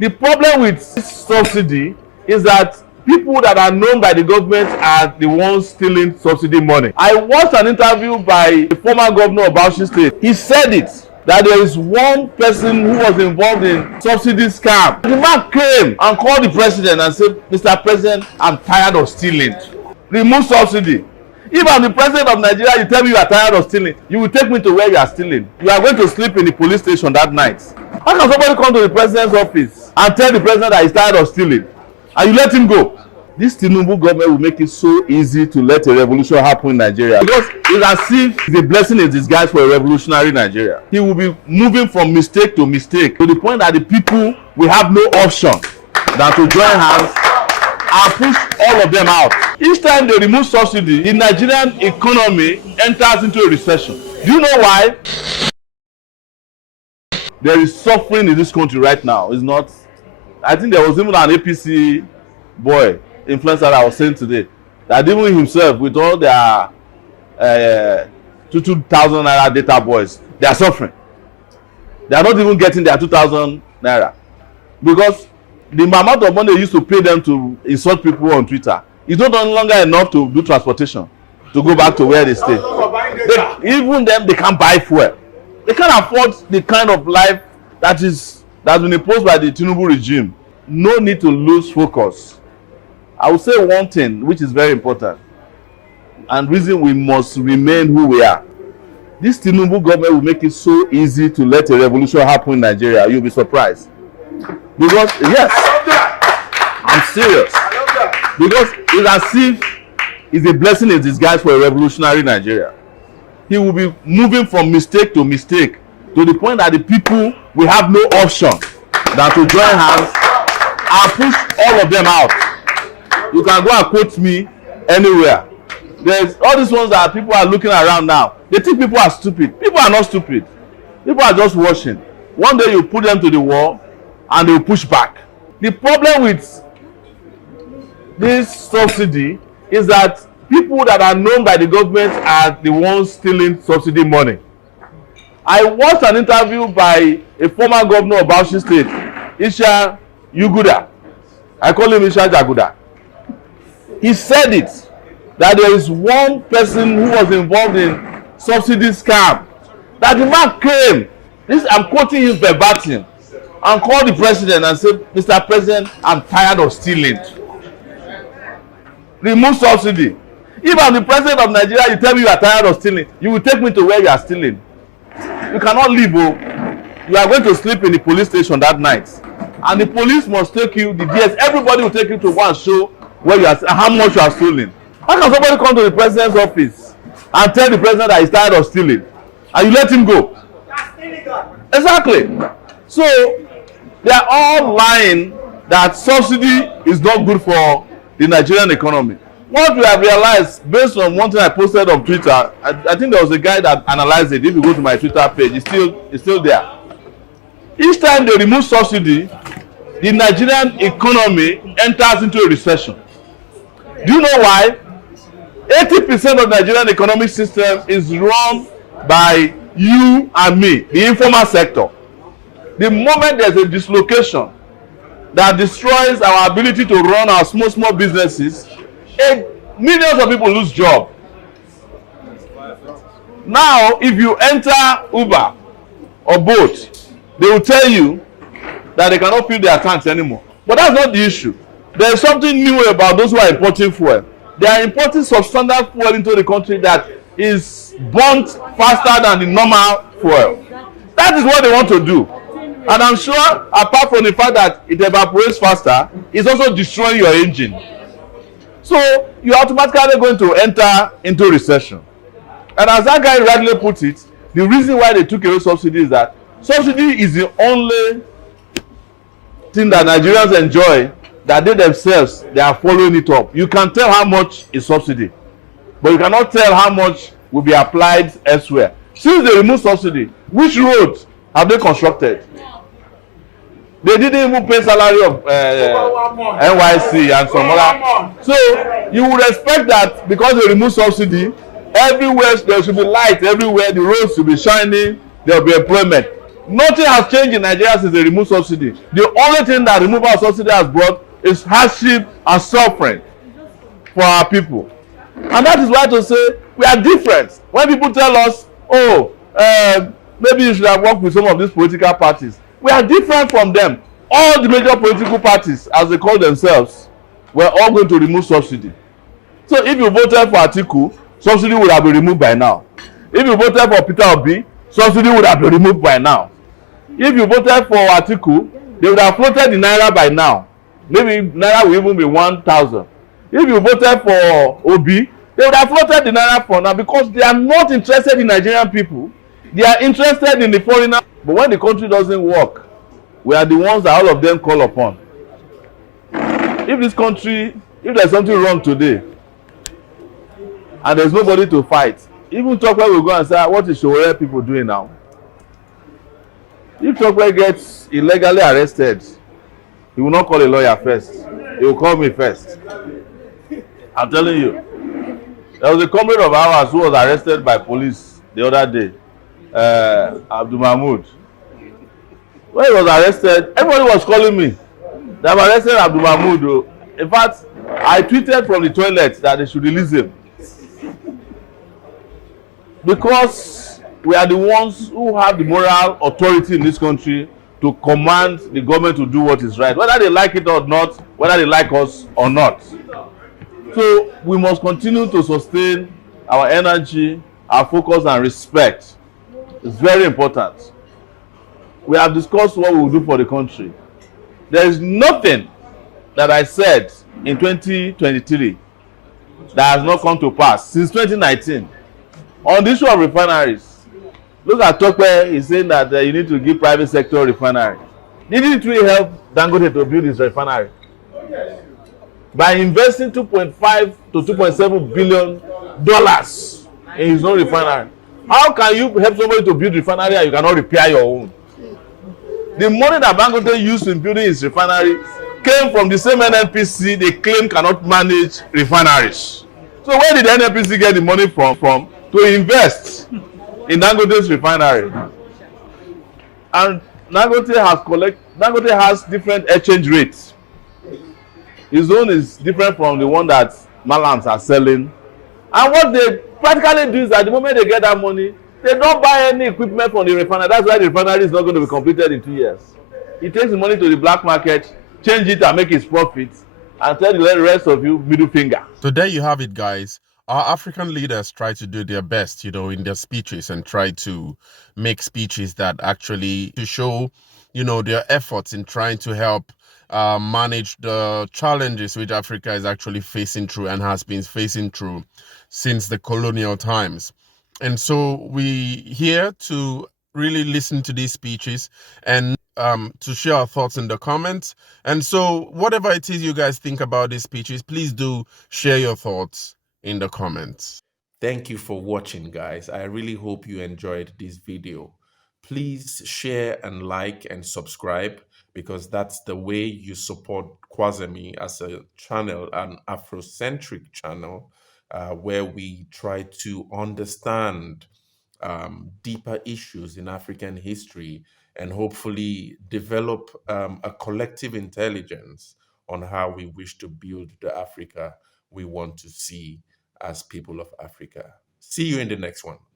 The problem with this subsidy is that people that are known by the government are the ones stealing subsidy money. I watched an interview by the former governor of Bauchi State. He said it, that there is one person who was involved in subsidy scam. The man came and called the president and said, Mr. President, I'm tired of stealing. Remove subsidy. If I'm the president of Nigeria, you tell me you are tired of stealing, you will take me to where you are stealing. You are going to sleep in the police station that night. How can somebody come to the president's office and tell the president that he's tired of stealing, and you let him go? This Tinubu government will make it so easy to let a revolution happen in Nigeria, because it's as if it's a blessing in disguise for a revolutionary Nigeria. He will be moving from mistake to mistake to the point that the people will have no option than to join hands and push all of them out. Each time they remove subsidy, the Nigerian economy enters into a recession. Do you know why? There is suffering in this country right now. It's not. I think there was even an APC boy, influencer, that I was saying today, that even himself, with all their 2,000 naira data boys, they are suffering. They are not even getting their 2,000 naira because the amount of money they used to pay them to insult people on Twitter is no longer enough to do transportation to go back to where they stay. Even them, they can't buy fuel. They can't afford the kind of life that's been imposed by the Tinubu regime. No need to lose focus. I will say one thing which is very important, and reason we must remain who we are. This Tinubu government will make it so easy to let a revolution happen in Nigeria. You'll be surprised. Because, yes, I'm serious. Because it's as if it's a blessing in disguise for a revolutionary Nigeria. He will be moving from mistake to mistake to the point that the people will have no option than to join hands and push all of them out. You can go and quote me anywhere. There's all these ones that people are looking around now. They think people are stupid. People are not stupid. People are just watching. One day you put them to the wall and they will push back. The problem with this subsidy is that people that are known by the government are the ones stealing subsidy money. I watched an interview by a former governor of Bauchi State, Isha Yuguda. I call him Isha Jaguda. He said it, that there is one person who was involved in subsidy scam. That the man came, I'm quoting him verbatim, and called the president and said, Mr. President, I'm tired of stealing. Remove subsidy. If I'm the president of Nigeria, you tell me you are tired of stealing, you will take me to where you are stealing. You cannot leave. Oh. You are going to sleep in the police station that night. And the police must take you, the DS, everybody will take you to one show where you are, how much you are stealing. How can somebody come to the president's office and tell the president that he's tired of stealing, and you let him go? Exactly. So they are all lying that subsidy is not good for the Nigerian economy. What we have realized, based on one thing I posted on Twitter, I think there was a guy that analyzed it. If you go to my Twitter page, it's still there. Each time they remove subsidy, the Nigerian economy enters into a recession. Do you know why? 80% of Nigerian economic system is run by you and me, the informal sector. The moment there's a dislocation that destroys our ability to run our small businesses, millions of people lose jobs. Now, if you enter Uber or Bolt, they will tell you that they cannot fill their tanks anymore. But that's not the issue. There is something new about those who are importing fuel. They are importing substandard fuel into the country that is burnt faster than the normal fuel. That is what they want to do. And I'm sure, apart from the fact that it evaporates faster, it's also destroying your engine. So you're automatically going to enter into recession. And as that guy rightly put it, the reason why they took away subsidy is that subsidy is the only thing that Nigerians enjoy that they themselves, they are following it up. You can tell how much is subsidy, but you cannot tell how much will be applied elsewhere. Since they removed subsidy, which roads have they constructed? They didn't even pay salary of NYC and some other. So you would expect that because they remove subsidy, everywhere there should be light, everywhere the roads should be shining, there will be employment. Nothing has changed in Nigeria since they removed subsidy. The only thing that removal of subsidy has brought is hardship and suffering for our people. And that is why to say we are different. When people tell us, oh, maybe you should have worked with some of these political parties, we are different from them. All the major political parties, as they call themselves, were all going to remove subsidy. So if you voted for Atiku, subsidy would have been removed by now. If you voted for Peter Obi, subsidy would have been removed by now. If you voted for Atiku, they would have floated the naira by now. Maybe naira will even be 1,000. If you voted for Obi, they would have floated the naira for now, because they are not interested in Nigerian people. They are interested in the foreigner. But when the country doesn't work, we are the ones that all of them call upon. If this country, if there's something wrong today, and there's nobody to fight, even Tokwe will go and say, what is Sowore people doing now? If Tokwe gets illegally arrested, he will not call a lawyer first. He will call me first. I'm telling you. There was a comrade of ours who was arrested by police the other day, Abdul Mahmoud. When he was arrested, everybody was calling me. They have arrested Abdul Mahmoud. In fact, I tweeted from the toilet that they should release him. Because we are the ones who have the moral authority in this country to command the government to do what is right, whether they like it or not, whether they like us or not. So we must continue to sustain our energy, our focus and respect. It's very important. We have discussed what we will do for the country. There is nothing that I said in 2023 that has not come to pass since 2019. On the issue of refineries, look at Tokwe is saying that you need to give private sector refinery. Didn't we help Dangote to build his refinery? By investing 2.5 to 2.7 billion dollars in his own refinery. How can you help somebody to build refinery and you cannot repair your own? The money that Dangote used in building his refinery came from the same NNPC they claim cannot manage refineries. So where did the NNPC get the money from to invest in Dangote's refinery? And Dangote has different exchange rates. His own is different from the one that Malams are selling. And what they practically do is at the moment they get that money, they don't buy any equipment from the refinery. That's why the refinery is not going to be completed in 2 years. He takes the money to the black market, change it and make his profits, and tell the rest of you middle finger. So there you have it, guys. Our African leaders try to do their best, in their speeches, and try to make speeches that actually to show, their efforts in trying to help manage the challenges which Africa is actually facing through and has been facing through since the colonial times. And so we here to really listen to these speeches and to share our thoughts in the comments. And so whatever it is you guys think about these speeches, please do share your thoughts in the comments. Thank you for watching, guys. I really hope you enjoyed this video. Please share and like and subscribe, because that's the way you support Kwazemi as a channel, an Afrocentric channel, where we try to understand deeper issues in African history and hopefully develop a collective intelligence on how we wish to build the Africa we want to see as people of Africa. See you in the next one.